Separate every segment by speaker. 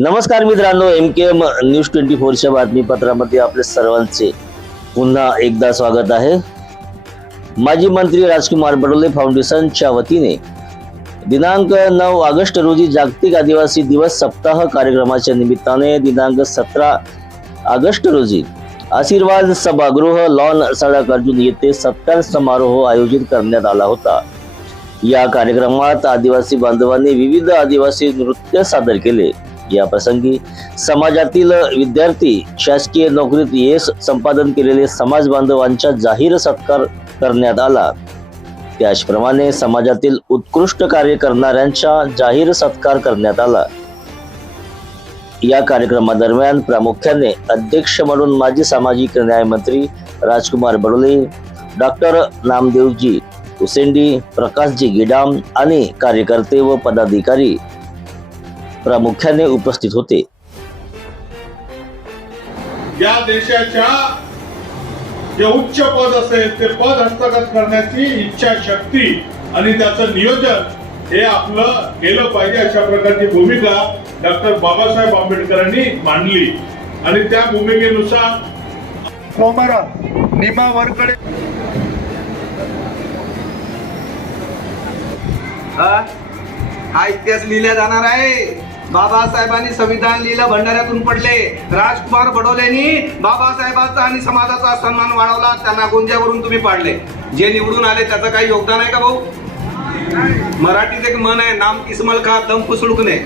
Speaker 1: नमस्कार मित्रांनो M K M news twenty फोरच्या बातमीपत्रामध्ये आपले सर्वांचे पुन्हा एकदा स्वागत आहे. माजी मंत्री राजकुमार बडोले फाउंडेशनच्या वतीने दिनांक नऊ ऑगस्ट रोजी जागतिक आदिवासी दिवस सप्ताह कार्यक्रमाच्या निमित्ताने दिनांक सतरा ऑगस्ट रोजी आशीर्वाद सभागृह लॉन सडक अर्जुन येथे सत्कार समारोह आयोजित करण्यात आला होता. या कार्यक्रमात आदिवासी बांधवांनी विविध आदिवासी नृत्य सादर केले. या प्रसंगी समाजातील विद्यार्थी शासकीय नोकरीत यश संपादन केलेले समाज बांधवांचा जाहीर सत्कार करण्यात आला. त्याचप्रमाणे समाजातील उत्कृष्ट कार्य करणाऱ्यांचा जाहीर सत्कार करण्यात आला. या कार्यक्रमादरम्यान प्रामुख्याने अध्यक्ष म्हणून माजी सामाजिक न्याय मंत्री राजकुमार बडोले डॉक्टर नामदेवजी उसेंडी प्रकाशजी गिडाम आणि कार्यकर्ते व पदाधिकारी प्रामुख्याने उपस्थित होते.
Speaker 2: या देशाच्या जे उच्च पद असेल ते पद हस्तगत करण्याची इच्छा शक्ती आणि त्याचं नियोजन हे आपलं केलं पाहिजे अशा प्रकारची भूमिका डॉक्टर बाबासाहेब आंबेडकरांनी मांडली. आणि त्या भूमिकेनुसार
Speaker 3: कोमरा निमा वरकडे.
Speaker 4: हा? हा इतिहास लिहिला जाणार आहे. बाबासाहेबांनी संविधान लिहिलं भंडाऱ्यातून पडले. राजकुमार बडोलेनी बाबासाहेबांचा आणि समाजाचा सन्मान वाढवला त्यांना गुंज्यावरून तुम्ही पाडले. जे निवडून आले त्याचं काही योगदान आहे का भाऊ? मराठीत एक मन आहे नाम किस्मल खा दम कुसळुकणे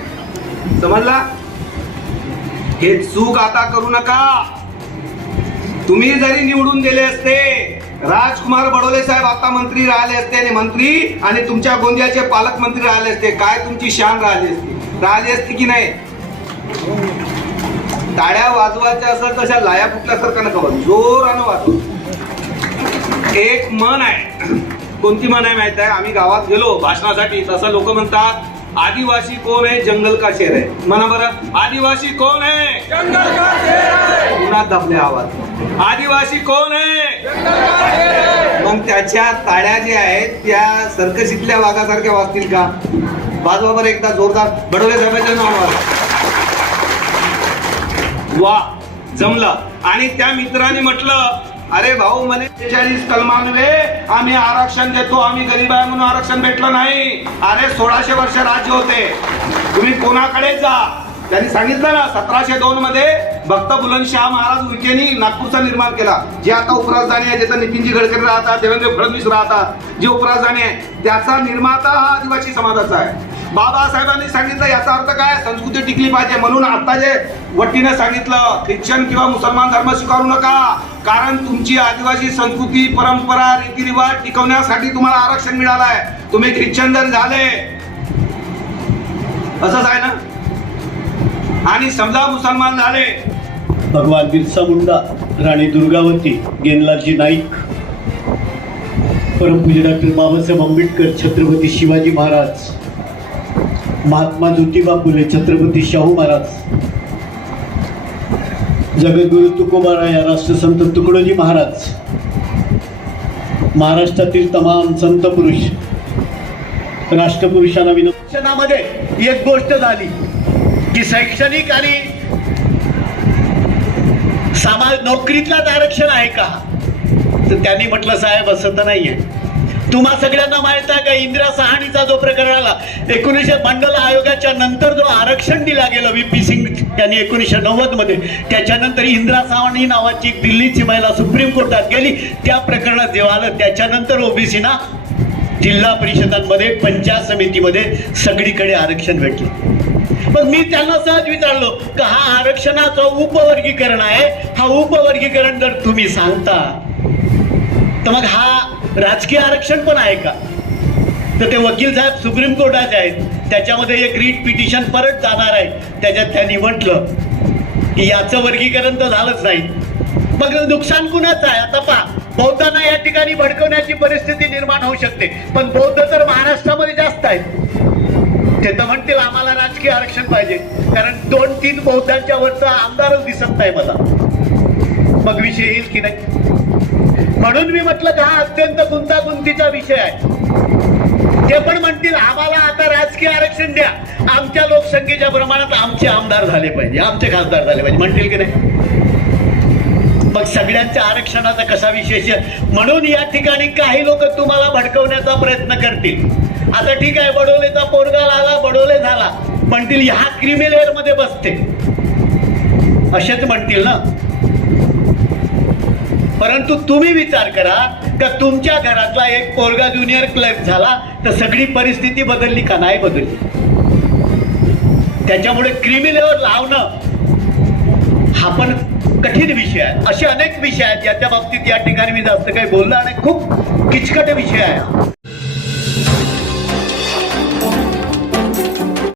Speaker 4: समजला? हे चूक आता करू नका. तुम्ही जरी निवडून गेले असते राजकुमार बडोले साहेब आता मंत्री राहिले असते आणि मंत्री आणि तुमच्या गोंदियाचे पालकमंत्री राहिले असते. काय तुमची शान राहिली असती? राहिली असती की नाही? टाळ्या वाजवायच्या असं तशा लाया फुटल्यासारखं नका वाजवू. जोरानं वाजव. एक मन आहे. कोणती मन आहे माहीत आहे? आम्ही गावात गेलो भाषणासाठी. तसं लोक म्हणतात आदिवासी कोण आहे? जंगल का शेर आहे? म्हणा बरं. आदिवासी कोण आहे? जंगल का शेर पुन्हा दबले आवाज. आदिवासी कोण आहे? मग त्याच्या ताड्या ज्या आहेत त्या सर्कशीतल्या वाघासारख्या वाजतील का? बाजूवर एकदा जोरदार बडोले साहेबांच्या नावावर. वा जमलं. आणि त्या मित्राने म्हटलं अरे भाऊ म्हणे बेचाळीस कलमांवे आम्ही आरक्षण देतो आम्ही गरीब आहे म्हणून आरक्षण भेटलं नाही. अरे सोळाशे वर्ष राज्य होते. तुम्ही कोणाकडे जा. त्यांनी सांगितलं ना सतराशे दोन मध्ये भक्त बुलंदशाह महाराज उर्केनी नागपूरचा निर्माण केला. जे आता उपराजधानी आहे ज्याचा नितीनजी गडकरी राहतात देवेंद्र फडणवीस राहतात जी उपराजधानी आहे त्याचा निर्माता हा आदिवासी समाजाचा आहे. बाबासाहेबांनी सांगितलं याचा अर्थ काय? संस्कृती टिकली पाहिजे. म्हणून आता जे वट्टीनं सांगितलं ख्रिश्चन किंवा मुसलमान धर्म स्वीकारू नका. कारण तुमची आदिवासी संस्कृती परंपरा रीतिरिवाज टिकवण्यासाठी तुम्हाला आरक्षण मिळालं आहे तुम्ही ख्रिश्चन जर झाले असंच आहे ना? आणि समजा मुसलमान झाले.
Speaker 5: भगवान बिरसा मुंडा राणी दुर्गावती गेनलालजी नाईक परमपूज्य डॉक्टर बाबासाहेब आंबेडकर छत्रपती शिवाजी महाराज. महात्मा ज्योतिबा फुले छत्रपती शाहू महाराज. जगद्गुरु तुकोबाराया राष्ट्रसंत तुकडोजी महाराज. महाराष्ट्रातील तमाम संत पुरुष राष्ट्रपुरुषांना विनंती. एक गोष्ट झाली की शैक्षणिक आणि समाज नोकरीतलाच आरक्षण आहे का? तर त्यांनी म्हटलं साहेब असं तर नाहीये. तुम्हा सगळ्यांना माहीत आहे का इंदिरा सहाणीचा जो प्रकरण आला एकोणीसशे मंडल आयोगाच्या नंतर जो आरक्षण दिला गेलं व्ही पी सिंग त्यांनी एकोणीसशे नव्वदमध्ये त्याच्यानंतर इंदिरा सहाणी नावाची दिल्लीची महिला सुप्रीम कोर्टात गेली. त्या प्रकरणात जेव्हा आलं त्याच्यानंतर ओबीसीना जिल्हा परिषदांमध्ये पंचायत समितीमध्ये सगळीकडे आरक्षण भेटलं. मग मी त्यांना सहज विचारलो का हा आरक्षणाचं उपवर्गीकरण आहे? हा उपवर्गीकरण जर तुम्ही सांगता तर मग हा राजकीय आरक्षण पण आहे का? तर ते वकील साहेब सुप्रीम कोर्टाचे आहेत. त्याच्यामध्ये एक रीट पिटिशन परत जाणार आहे. त्याच्यात त्यांनी म्हटलं की याचं वर्गीकरण तर झालंच नाही. मग नुकसान कुणाचं आहे? आता पहा बौद्धांना या ठिकाणी भडकवण्याची परिस्थिती निर्माण होऊ शकते. पण बौद्ध तर महाराष्ट्रामध्ये जास्त आहेत. ते तर म्हणतील आम्हाला राजकीय आरक्षण पाहिजे. कारण दोन तीन बौद्धांच्या वरचा आमदारच दिसत नाही मला. मग विषय येईल की नाही? म्हणून मी म्हटलं का हा अत्यंत गुंतागुंतीचा विषय आहे. ते पण म्हणतील आम्हाला आता राजकीय आरक्षण द्या. आमच्या लोकसंख्येच्या प्रमाणात आमचे आमदार झाले पाहिजे. आमचे खासदार झाले पाहिजे. म्हणतील की नाही? मग सगळ्यांच्या आरक्षणाचा कसा विशेष म्हणून या ठिकाणी काही लोक तुम्हाला भडकवण्याचा प्रयत्न करतील. आता ठीक आहे बडोलेचा पोरगा आला बडोले झाला. म्हणतील ह्या क्रिमिलेअरमध्ये बसते. असेच म्हणतील ना? परंतु तुम्ही विचार करा का तुमच्या घरातला एक पोरगा ज्युनियर क्लर्क झाला तर सगळी परिस्थिती बदलली का? नाही बदलली. त्याच्यामुळे क्रिमिलेअर लावणं हा पण कठीण विषय आहे. असे अनेक विषय आहेत ज्याच्या बाबतीत या ठिकाणी मी जास्त काही बोलणार नाही. खूप किचकट विषय आहे.